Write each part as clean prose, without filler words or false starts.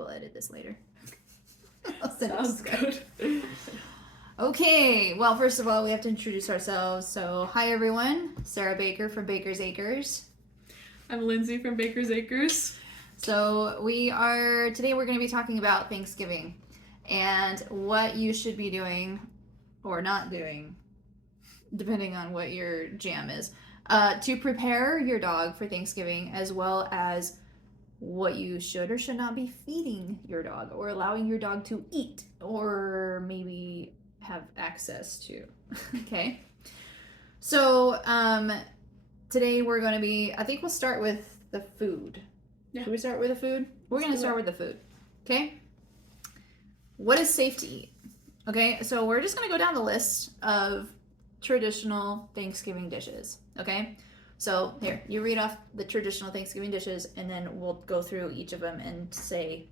we'll edit this later. I'll send Sounds good. Okay, well, first of all, we have to introduce ourselves. So, hi everyone, Sarah Baker from Baker's Acres. I'm Lindsay from Baker's Acres. So, today we're going to be talking about Thanksgiving and what you should be doing or not doing, depending on what your jam is, to prepare your dog for Thanksgiving, as well as what you should or should not be feeding your dog or allowing your dog to eat or maybe have access to. Okay, so today we're going to be, I think we'll start with the food. Yeah. Should we start with the food? We're going to start with the food. Okay, what is safe to eat? Okay, so we're just going to go down the list of traditional Thanksgiving dishes. Okay, so here, you read off the traditional Thanksgiving dishes, and then we'll go through each of them and say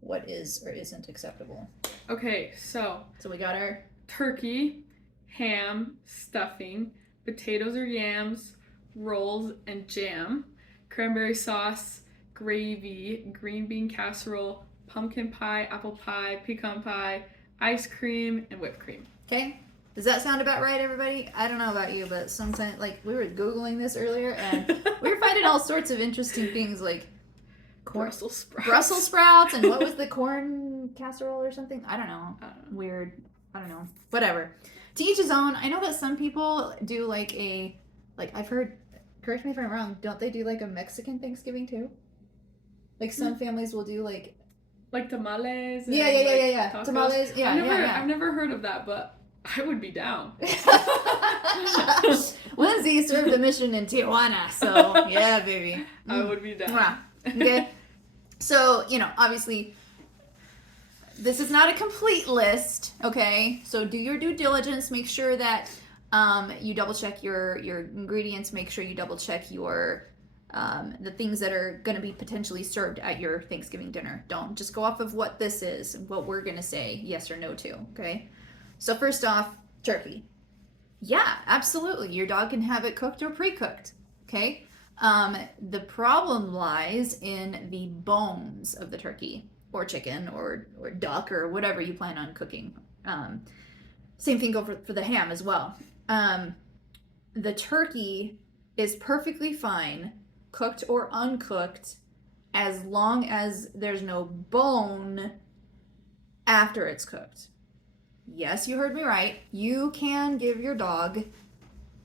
what is or isn't acceptable. Okay, so we got our turkey, ham, stuffing, potatoes or yams, rolls and jam, cranberry sauce, gravy, green bean casserole, pumpkin pie, apple pie, pecan pie, ice cream, and whipped cream. Okay, does that sound about right, everybody? I don't know about you, but sometimes, like, we were Googling this earlier, and we were finding all sorts of interesting things, like Brussels sprouts. Brussels sprouts, and what was the corn casserole or something? I don't know. Weird. I don't know. Whatever. To each his own. I know that some people do like I've heard, correct me if I'm wrong, don't they do like a Mexican Thanksgiving too? Like some families will do like tamales. And yeah. tacos. Tamales. Yeah. I've never heard of that, but I would be down. Lindsay served a mission in Tijuana, so yeah, baby. I would be down. Wow. Okay. So, obviously, this is not a complete list, okay? So do your due diligence. Make sure that you double check your ingredients. Make sure you double check your the things that are going to be potentially served at your Thanksgiving dinner. Don't just go off of what this is, what we're going to say yes or no to, okay? So first off, turkey. Yeah, absolutely. Your dog can have it cooked or pre-cooked, okay? The problem lies in the bones of the turkey or chicken or duck or whatever you plan on cooking. Same thing goes for the ham as well. The turkey is perfectly fine, cooked or uncooked, as long as there's no bone after it's cooked. Yes, you heard me right. You can give your dog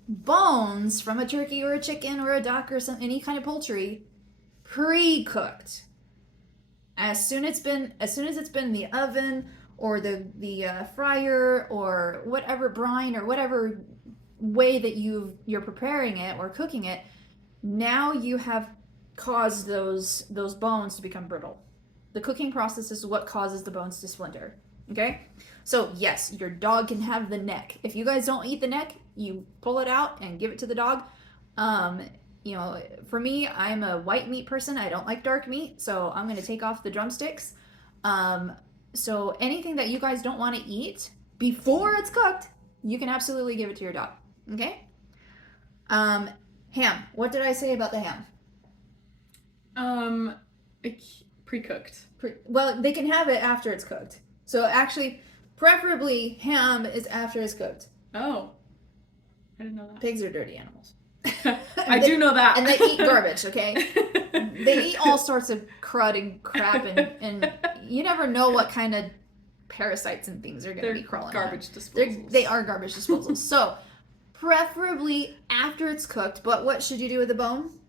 bones from a turkey or a chicken or a duck or any kind of poultry pre-cooked. As soon as it's been in the oven or the fryer or whatever brine or whatever way that you're preparing it or cooking it, now you have caused those bones to become brittle. The cooking process is what causes the bones to splinter. Okay? So yes, your dog can have the neck. If you guys don't eat the neck, you pull it out and give it to the dog. For me, I'm a white meat person. I don't like dark meat, so I'm going to take off the drumsticks. So anything that you guys don't want to eat before it's cooked, you can absolutely give it to your dog. Okay? Ham. What did I say about the ham? Pre-cooked. Well, they can have it after it's cooked. So actually, preferably ham is after it's cooked. Oh. I didn't know that. Pigs are dirty animals. I do know that. And they eat garbage, okay? They eat all sorts of crud and crap, and you never know what kind of parasites and things are going to be crawling garbage on. disposals. They are garbage disposals. So, preferably after it's cooked, but what should you do with the bone?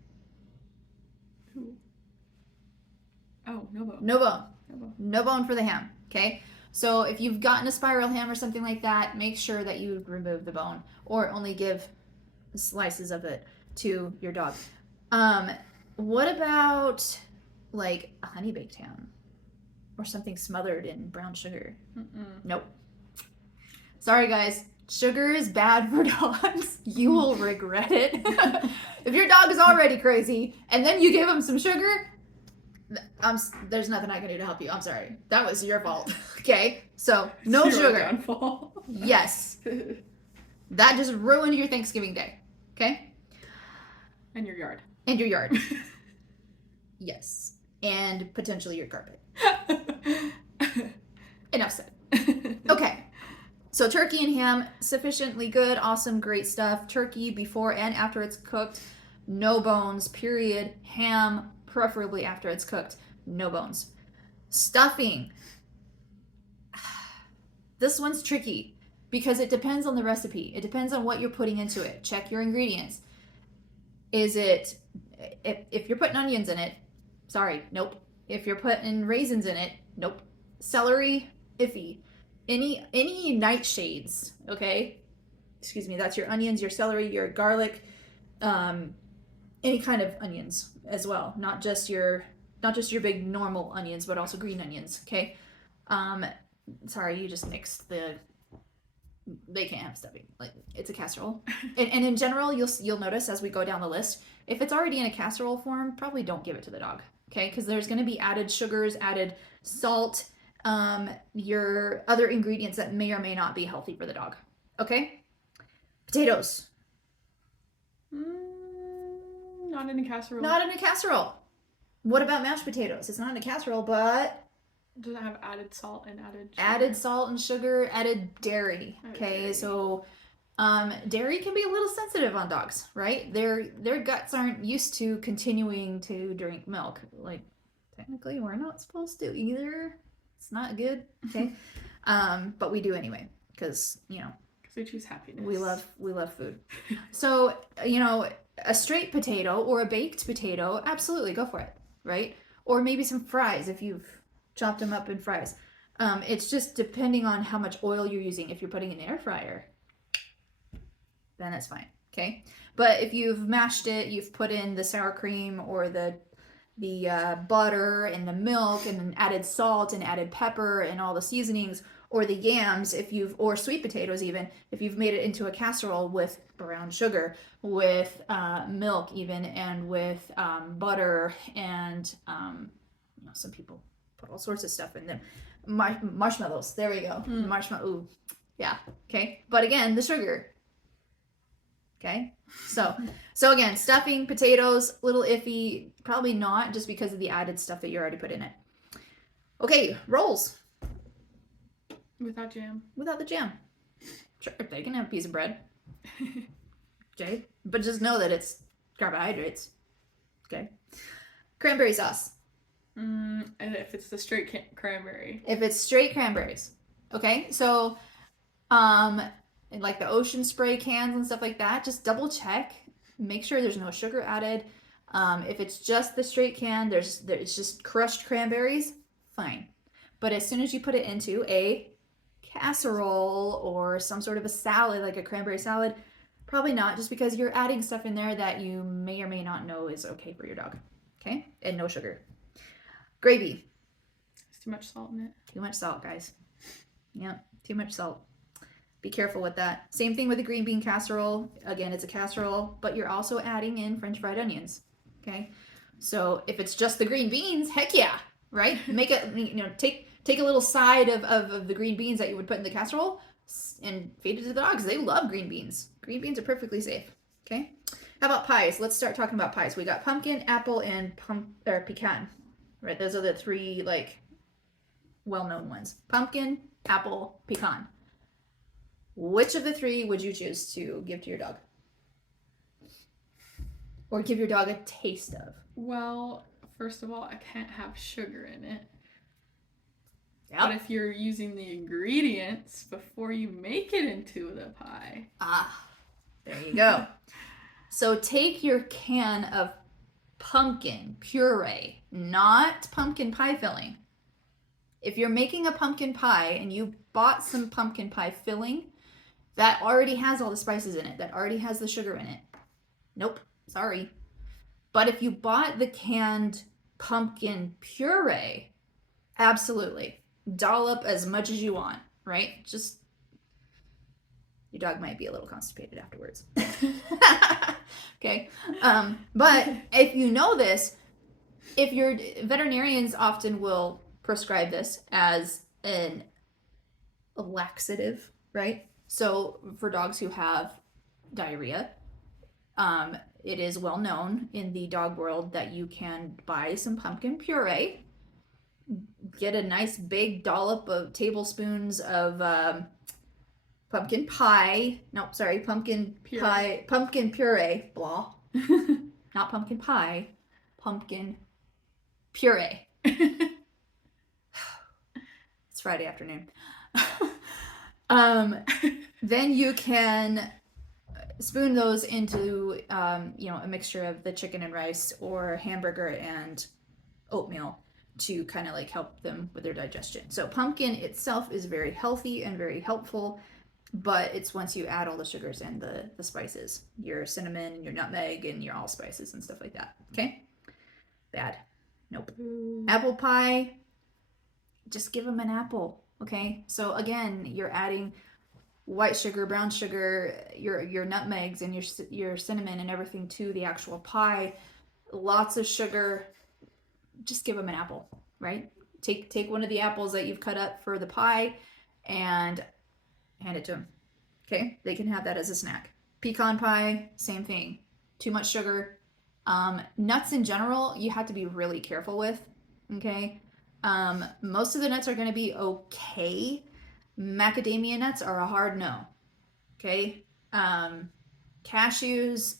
Oh, no bone. No bone. No bone for the ham, okay? So if you've gotten a spiral ham or something like that, make sure that you remove the bone or only give slices of it to your dog. What about like a honey baked ham or something smothered in brown sugar? Nope. Sorry guys, sugar is bad for dogs. You will regret it. If your dog is already crazy and then you give him some sugar, there's nothing I can do to help you. I'm sorry. That was your fault. Okay? So, no sugar. Downfall. Yes. That just ruined your Thanksgiving day. Okay? And your yard. And your yard. Yes. and potentially your carpet. Enough said. Okay. So turkey and ham, sufficiently good, awesome, great stuff. Turkey before and after it's cooked, no bones, period. Ham, preferably after it's cooked, no bones. Stuffing. This one's tricky because it depends on the recipe. It depends on what you're putting into it. Check your ingredients. Is it, if you're putting onions in it, sorry, nope. If you're putting raisins in it, nope. Celery, iffy. Any nightshades, okay? Excuse me, that's your onions, your celery, your garlic, any kind of onions as well. Not just your big normal onions, but also green onions, okay? Sorry, you just mixed they can't have stuffing. Like, it's a casserole. And in general, you'll notice as we go down the list, if it's already in a casserole form, probably don't give it to the dog, okay? Because there's going to be added sugars, added salt, your other ingredients that may or may not be healthy for the dog, okay? Potatoes. Not in a casserole. Not in a casserole. What about mashed potatoes? It's not in a casserole, but does it have added salt and added sugar? Added salt and sugar, added dairy. Okay, dairy. So dairy can be a little sensitive on dogs, right? Their guts aren't used to continuing to drink milk. Like, technically, we're not supposed to either. It's not good. Okay, but we do anyway because because we choose happiness. We love food. So a straight potato or a baked potato, absolutely go for it, right? Or maybe some fries if you've chopped them up in fries. It's just depending on how much oil you're using. If you're putting in an air fryer, then it's fine, okay? But if you've mashed it, you've put in the sour cream or the butter and the milk and then added salt and added pepper and all the seasonings, or the yams, or sweet potatoes even, if you've made it into a casserole with brown sugar, with milk even, and with butter and some people put all sorts of stuff in them. Marshmallows. There we go. Marshmallow. Ooh. Yeah. Okay. But again, the sugar. Okay. So again, stuffing, potatoes, little iffy. Probably not, just because of the added stuff that you already put in it. Okay. Rolls. Without jam. Without the jam. Sure. They can have a piece of bread. Okay. But just know that it's carbohydrates. Okay. Cranberry sauce. And if it's the straight cranberry. If it's straight cranberries. Okay, so like the ocean spray cans and stuff like that, just double check. Make sure there's no sugar added. If it's just the straight can, it's just crushed cranberries, fine. But as soon as you put it into a casserole or some sort of a salad, like a cranberry salad, probably not, just because you're adding stuff in there that you may or may not know is okay for your dog. Okay, and no sugar. Gravy. There's too much salt in it. Too much salt, guys. Yep, too much salt. Be careful with that. Same thing with a green bean casserole. Again, it's a casserole, but you're also adding in French fried onions. Okay, so if it's just the green beans, heck yeah, right? Make it, take a little side of the green beans that you would put in the casserole and feed it to the dogs. They love green beans. Green beans are perfectly safe. Okay, how about pies? Let's start talking about pies. We got pumpkin, apple, and pecan. Right, those are the three well-known ones. Pumpkin, apple, pecan. Which of the three would you choose to give to your dog? Or give your dog a taste of? Well, first of all, I can't have sugar in it. Yep. But if you're using the ingredients before you make it into the pie. There you go. So take your can of pumpkin puree, not pumpkin pie filling. If you're making a pumpkin pie and you bought some pumpkin pie filling, that already has all the spices in it, that already has the sugar in it. Nope, sorry. But if you bought the canned pumpkin puree, absolutely. Dollop as much as you want, right? Just, your dog might be a little constipated afterwards. Okay, but if you know this, if your veterinarians often will prescribe this as a laxative, right? So for dogs who have diarrhea, it is well known in the dog world that you can buy some pumpkin puree, get a nice big dollop of tablespoons of pumpkin pie. No, sorry, pumpkin Puree. pie, pumpkin puree. Blah. Not pumpkin pie, pumpkin puree. It's Friday afternoon. Then you can spoon those into a mixture of the chicken and rice or hamburger and oatmeal to kind of like help them with their digestion. So pumpkin itself is very healthy and very helpful, but it's once you add all the sugars and the spices, your cinnamon and your nutmeg and your allspices and stuff like that. Okay? Bad. Nope. Apple pie, just give them an apple. Okay? So again, you're adding white sugar, brown sugar, your nutmegs and your cinnamon and everything to the actual pie. Lots of sugar. Just give them an apple, right? Take one of the apples that you've cut up for the pie and hand it to them. Okay? They can have that as a snack. Pecan pie, same thing. Too much sugar. Nuts in general, you have to be really careful with. Okay? Most of the nuts are going to be okay. Macadamia nuts are a hard no. Okay? Cashews,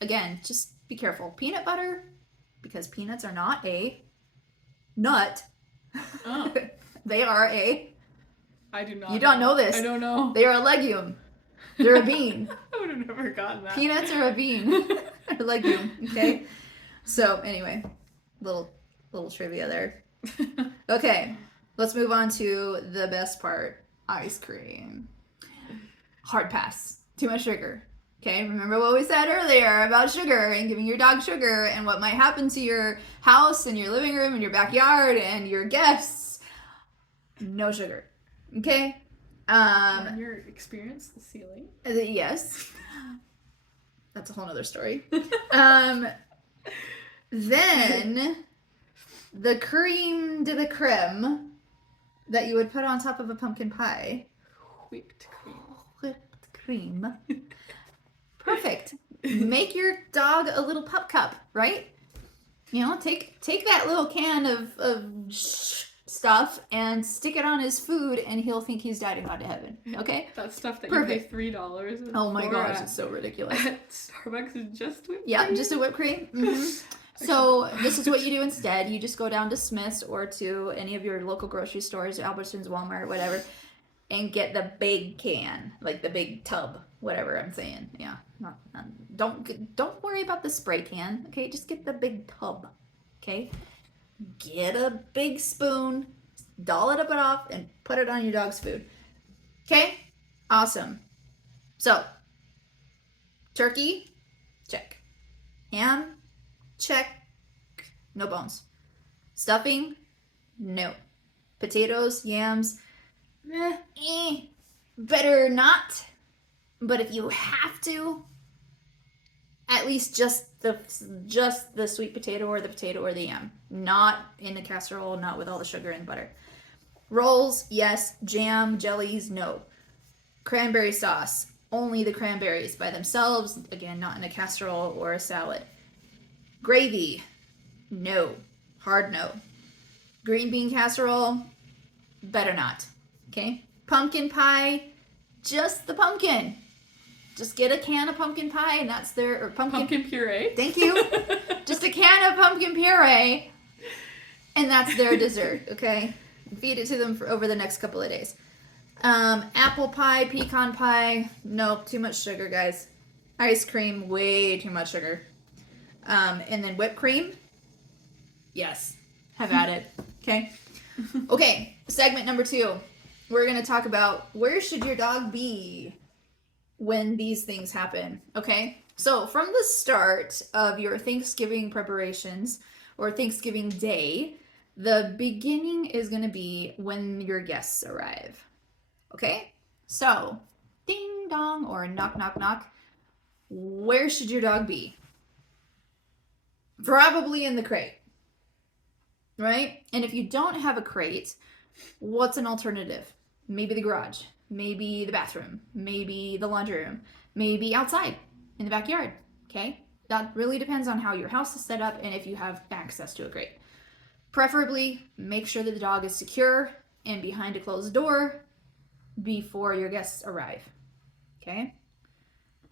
again, just be careful. Peanut butter, because peanuts are not a nut. Oh. They are a... I do not You don't know this. I don't know. They are a legume. They're a bean. I would have never gotten that. Peanuts are a bean. A legume, okay? So, anyway, little trivia there. Okay, let's move on to the best part. Ice cream. Hard pass. Too much sugar. Okay, remember what we said earlier about sugar and giving your dog sugar and what might happen to your house and your living room and your backyard and your guests. No sugar. Okay? And your experience, the ceiling. Yes. That's a whole nother story. Then the creme de la creme that you would put on top of a pumpkin pie. Whipped cream. Whipped cream. Perfect. Make your dog a little pup cup, right? You know, take that little can of stuff and stick it on his food and he'll think he's daddy gone to heaven. Okay? That stuff that Perfect. you pay $3. Oh my gosh, it's so ridiculous. At Starbucks is just whipped Yeah, cream. just a whipped cream. Mm-hmm. So this is what you do instead. You just go down to Smith's or to any of your local grocery stores, Albertsons, Walmart, whatever, and get the big can, like the big tub, whatever I'm saying. Yeah, don't worry about the spray can. Okay, just get the big tub. Okay, get a big spoon, doll it up and off, and put it on your dog's food. Okay, awesome. So turkey, check. Ham, check. No bones. Stuffing, no. Potatoes, yams, better not. But if you have to, at least just the sweet potato or the yam. Not in the casserole, not with all the sugar and butter. Rolls, yes. Jam, jellies, no. Cranberry sauce, only the cranberries by themselves. Again, not in a casserole or a salad. Gravy, no. Hard no. Green bean casserole, better not. Okay? Pumpkin pie, just the pumpkin. Just get a can of pumpkin pie and that's their... Or pumpkin puree. Thank you. Just a can of pumpkin puree and that's their dessert, okay? Feed it to them for over the next couple of days. Apple pie, pecan pie, nope, too much sugar, guys. Ice cream, way too much sugar. And then whipped cream, yes, have at it, okay? Okay, segment number 2. We're going to talk about where should your dog be when these things happen, okay? So from the start of your Thanksgiving preparations or Thanksgiving Day, the beginning is going to be when your guests arrive, okay? So, ding dong or knock, knock, knock, where should your dog be? Probably in the crate, right? And if you don't have a crate, what's an alternative? Maybe the garage, maybe the bathroom, maybe the laundry room, maybe outside in the backyard, okay? That really depends on how your house is set up and if you have access to a crate. Preferably, make sure that the dog is secure and behind a closed door before your guests arrive, okay?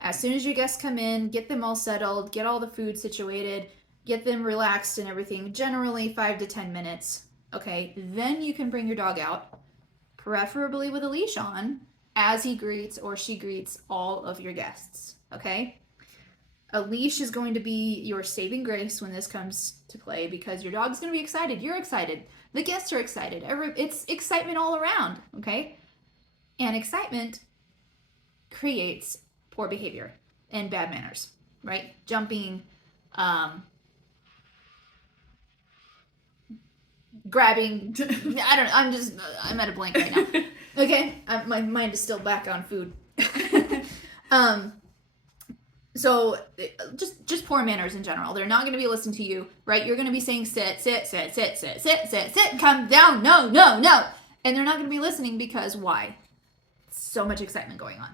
As soon as your guests come in, get them all settled, get all the food situated, get them relaxed and everything, generally 5 to 10 minutes, okay? Then you can bring your dog out, preferably with a leash on, as he greets or she greets all of your guests, okay? A leash is going to be your saving grace when this comes to play because your dog's going to be excited. You're excited. The guests are excited. It's excitement all around, okay? And excitement creates poor behavior and bad manners, right? Jumping, grabbing, I don't know, I'm at a blank right now. Okay, my mind is still back on food. So just poor manners in general. They're not going to be listening to you, right? You're going to be saying sit, sit, sit, sit, sit, sit, sit, sit, come down, no, no, no. And they're not going to be listening because why? So much excitement going on.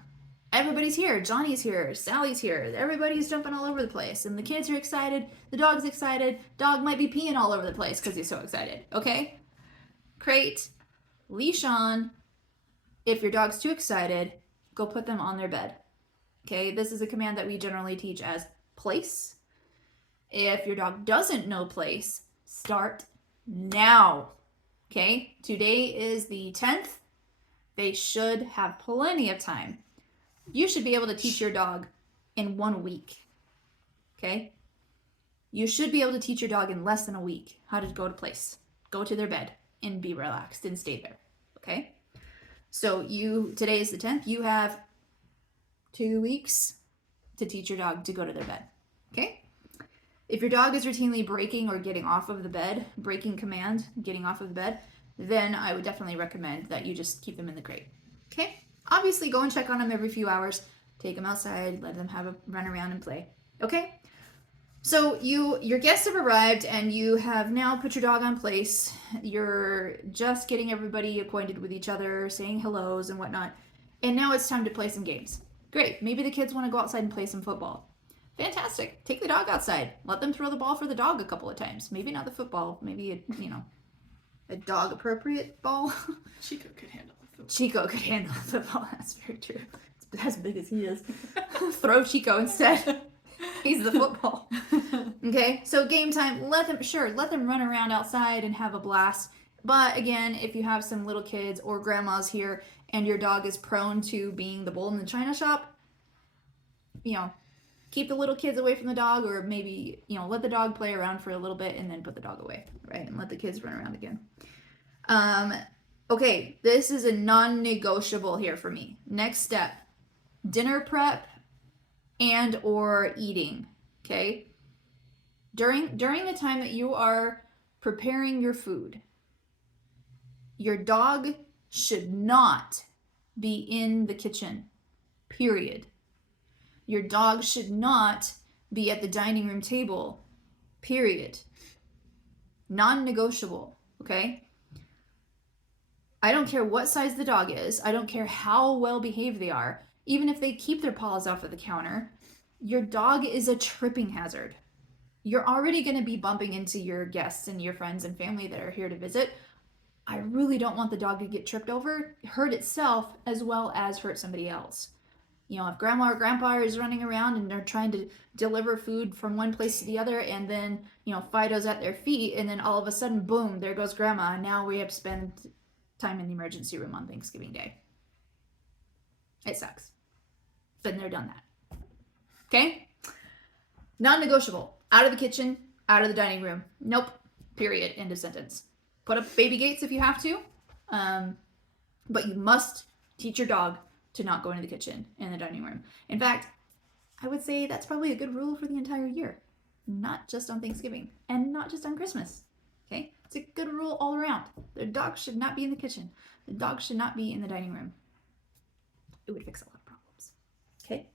Everybody's here. Johnny's here. Sally's here. Everybody's jumping all over the place. And the kids are excited. The dog's excited. Dog might be peeing all over the place because he's so excited. Okay? Crate, leash on. If your dog's too excited, go put them on their bed. Okay? This is a command that we generally teach as place. If your dog doesn't know place, start now. Okay? Today is the 10th. They should have plenty of time. You should be able to teach your dog in 1 week, okay? You should be able to teach your dog in less than a week how to go to place, go to their bed, and be relaxed and stay there, okay? So today is the 10th. You have 2 weeks to teach your dog to go to their bed, okay? If your dog is routinely breaking or getting off of the bed, breaking command, getting off of the bed, then I would definitely recommend that you just keep them in the crate, okay? Obviously, go and check on them every few hours. Take them outside, let them have a run around and play. Okay? So your guests have arrived and you have now put your dog on place. You're just getting everybody acquainted with each other, saying hellos and whatnot. And now it's time to play some games. Great. Maybe the kids want to go outside and play some football. Fantastic. Take the dog outside. Let them throw the ball for the dog a couple of times. Maybe not the football. Maybe a dog appropriate ball. Chico could handle it. Chico could handle the football. That's very true. It's as big as he is. Throw Chico instead. He's the football. Okay, so game time. Let them run around outside and have a blast. But again, if you have some little kids or grandmas here and your dog is prone to being the bull in the china shop, keep the little kids away from the dog, or maybe let the dog play around for a little bit and then put the dog away, right? And let the kids run around again. Okay, this is a non-negotiable here for me. Next step, dinner prep and or eating, okay? During the time that you are preparing your food, your dog should not be in the kitchen, period. Your dog should not be at the dining room table, period. Non-negotiable, okay? I don't care what size the dog is. I don't care how well behaved they are. Even if they keep their paws off of the counter, your dog is a tripping hazard. You're already going to be bumping into your guests and your friends and family that are here to visit. I really don't want the dog to get tripped over, hurt itself, as well as hurt somebody else. If grandma or grandpa is running around and they're trying to deliver food from one place to the other, and then, Fido's at their feet, and then all of a sudden, boom, there goes grandma, and now we have to spend time in the emergency room on Thanksgiving Day. It sucks. Been there, done that. Okay? Non-negotiable. Out of the kitchen, out of the dining room. Nope. Period. End of sentence. Put up baby gates if you have to. But you must teach your dog to not go into the kitchen and the dining room. In fact, I would say that's probably a good rule for the entire year. Not just on Thanksgiving and not just on Christmas. Okay? It's a good rule all around. The dog should not be in the kitchen. The dog should not be in the dining room. It would fix a lot of problems. Okay?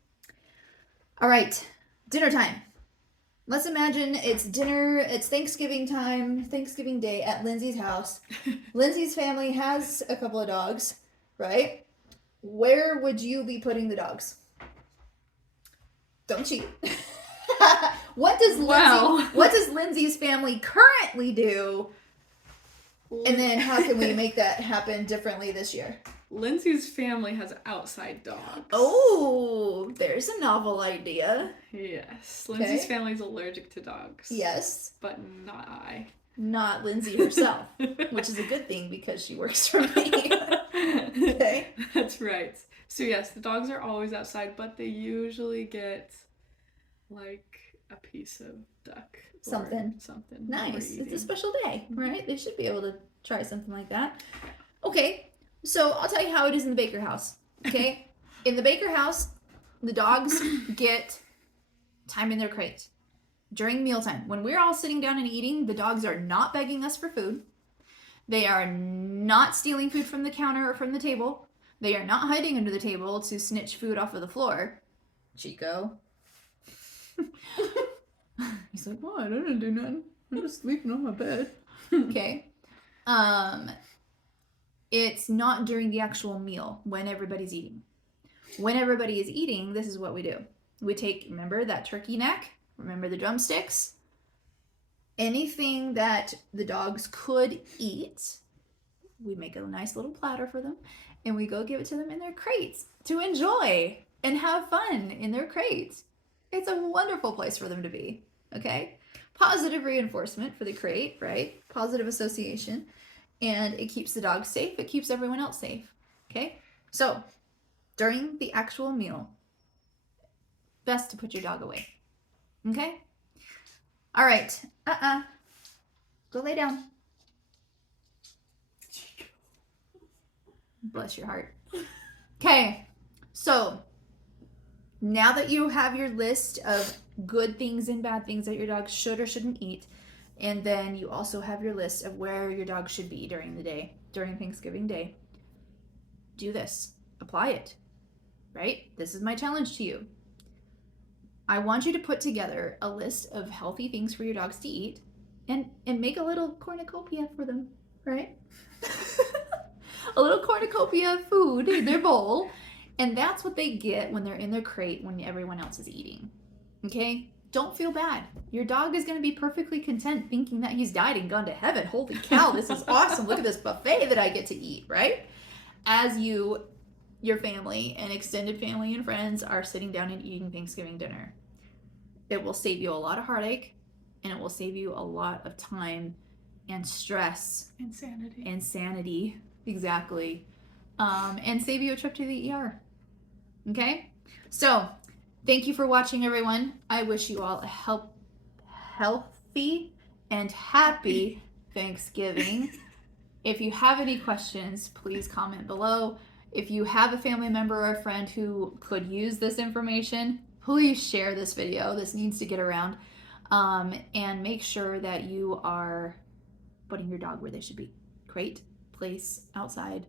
All right. Dinner time. Let's imagine it's dinner, it's Thanksgiving time, Thanksgiving Day at Lindsay's house. Lindsay's family has a couple of dogs, right? Where would you be putting the dogs? Don't cheat. What does Lindsay's family currently do? And then how can we make that happen differently this year? Lindsay's family has outside dogs. Oh, there's a novel idea. Yes. Lindsay's family's allergic to dogs. Yes. But not I. Not Lindsay herself, which is a good thing because she works for me. Okay. That's right. So yes, the dogs are always outside, but they usually get like a piece of duck. Something. Nice. It's a special day, right? They should be able to try something like that. Okay. So I'll tell you how it is in the Baker house. Okay. In the Baker house, the dogs get time in their crate during mealtime. When we're all sitting down and eating, the dogs are not begging us for food. They are not stealing food from the counter or from the table. They are not hiding under the table to snitch food off of the floor. Chico. He's like, "What? I didn't do nothing. I'm just sleeping on my bed." Okay. It's not during the actual meal when everybody's eating. When everybody is eating, this is what we do. We take, remember that turkey neck? Remember the drumsticks? Anything that the dogs could eat, we make a nice little platter for them, and we go give it to them in their crates to enjoy and have fun in their crates. It's a wonderful place for them to be, okay? Positive reinforcement for the crate, right? Positive association. And it keeps the dog safe. It keeps everyone else safe, okay? So, during the actual meal, best to put your dog away, okay? All right. Go lay down. Bless your heart. Okay, so now that you have your list of good things and bad things that your dog should or shouldn't eat, and then you also have your list of where your dog should be during the day, during Thanksgiving Day, do this. Apply it, right? This is my challenge to you. I want you to put together a list of healthy things for your dogs to eat and make a little cornucopia for them, right? A little cornucopia of food in their bowl. And that's what they get when they're in their crate when everyone else is eating. Okay? Don't feel bad. Your dog is going to be perfectly content thinking that he's died and gone to heaven. Holy cow, this is awesome. Look at this buffet that I get to eat, right? As you, your family and extended family and friends are sitting down and eating Thanksgiving dinner. It will save you a lot of heartache, and it will save you a lot of time and stress. Insanity. Exactly. And save you a trip to the ER. Okay? So, thank you for watching, everyone. I wish you all a healthy and happy Thanksgiving. If you have any questions, please comment below. If you have a family member or a friend who could use this information, please share this video. This needs to get around. And make sure that you are putting your dog where they should be. Crate, place, outside.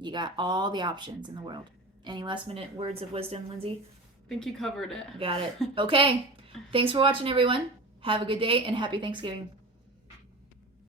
You got all the options in the world. Any last minute words of wisdom, Lindsay? I think you covered it. Got it. Okay. Thanks for watching, everyone. Have a good day and happy Thanksgiving.